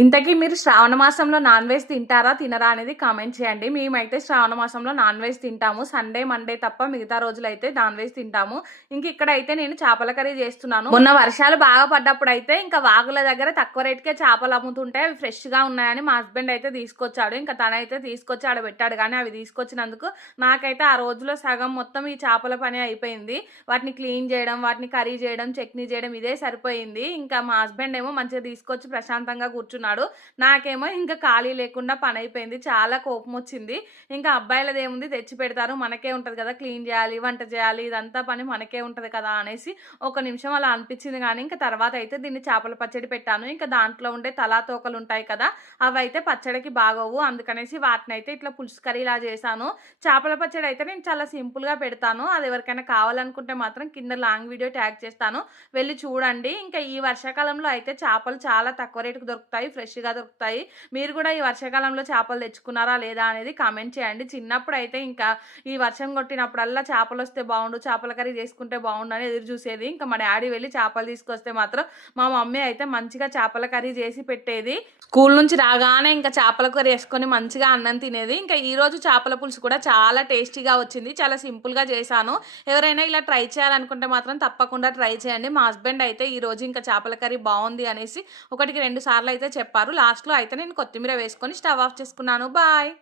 ఇంతకీ మీరు శ్రావణ మాసంలో నాన్ వెజ్ తింటారా తినరా అనేది కామెంట్ చేయండి. మేమైతే శ్రావణ మాసంలో నాన్ వెజ్ తింటాము. సండే మండే తప్ప మిగతా రోజులు అయితే నాన్ వెజ్ తింటాము. ఇంక ఇక్కడ అయితే నేను చేపల కర్రీ చేస్తున్నాను. మొన్న వర్షాలు బాగా పడ్డప్పుడు అయితే ఇంకా వాగుల దగ్గర తక్కువ రేటుకే చేపలు అమ్ముతుంటే అవి ఫ్రెష్గా ఉన్నాయని మా హస్బెండ్ అయితే తీసుకొచ్చాడు. ఇంకా తనైతే తీసుకొచ్చి ఆడ పెట్టాడు. కానీ అవి తీసుకొచ్చినందుకు నాకైతే ఆ రోజులో సగం మొత్తం ఈ చేపల పని అయిపోయింది. వాటిని క్లీన్ చేయడం వాటిని కర్రీ చేయడం చట్నీ చేయడం ఇదే సరిపోయింది. ఇంకా మా హస్బెండ్ ఏమో మంచిగా తీసుకొచ్చి ప్రశాంతంగా కూర్చున్నాను చేస్తున్నాడు నాకేమో ఇంకా ఖాళీ లేకుండా పని అయిపోయింది చాలా కోపం వచ్చింది ఇంకా అబ్బాయిలది ఏముంది తెచ్చి పెడతారు. మనకే ఉంటుంది కదా. క్లీన్ చేయాలి వంట చేయాలి ఇదంతా పని మనకే ఉంటుంది కదా అనేసి ఒక నిమిషం అలా అనిపించింది కానీ ఇంకా తర్వాత అయితే దీన్ని చేపల పచ్చడి పెట్టాను. ఇంకా దాంట్లో ఉండే తలాతోకలు ఉంటాయి కదా అవి అయితే పచ్చడికి బాగోవు. అందుకనేసి వాటిని అయితే ఇట్లా పులుసు కర్రీ ఇలా చేశాను. చేపల పచ్చడి అయితే నేను చాలా సింపుల్గా పెడతాను. అది ఎవరికైనా కావాలనుకుంటే మాత్రం కింద లాంగ్ వీడియో ట్యాగ్ చేస్తాను. వెళ్ళి చూడండి. ఇంకా ఈ వర్షాకాలంలో అయితే చేపలు చాలా తక్కువ రేటుకు దొరుకుతాయి. ఫ్రెష్గా దొరుకుతాయి. మీరు కూడా ఈ వర్షాకాలంలో చేపలు తెచ్చుకున్నారా లేదా అనేది కామెంట్ చేయండి. చిన్నప్పుడు అయితే ఇంకా ఈ వర్షం కొట్టినప్పుడల్లా చేపలు వస్తే బాగుండు చేపల కర్రీ చేసుకుంటే బాగుండు అని ఎదురు చూసేది. ఇంకా మా డాడీ వెళ్ళి చేపలు తీసుకొస్తే మాత్రం మా మమ్మీ అయితే మంచిగా చేపల కర్రీ చేసి పెట్టేది. స్కూల్ నుంచి రాగానే ఇంకా చేపల కర్రీ వేసుకొని మంచిగా అన్నం తినేది. ఇంకా ఈ రోజు చేపల పులుసు కూడా చాలా టేస్టీగా వచ్చింది. చాలా సింపుల్గా చేశాను. ఎవరైనా ఇలా ట్రై చేయాలనుకుంటే మాత్రం తప్పకుండా ట్రై చేయండి. మా హస్బెండ్ అయితే ఈ రోజు ఇంకా చేపల కర్రీ బాగుంది అనేసి ఒకటికి రెండు సార్లు అయితే చెప్పారు. లాస్ట్లో అయితే నేను కొత్తిమీర వేసుకొని స్టవ్ ఆఫ్ చేసుకున్నాను. బాయ్.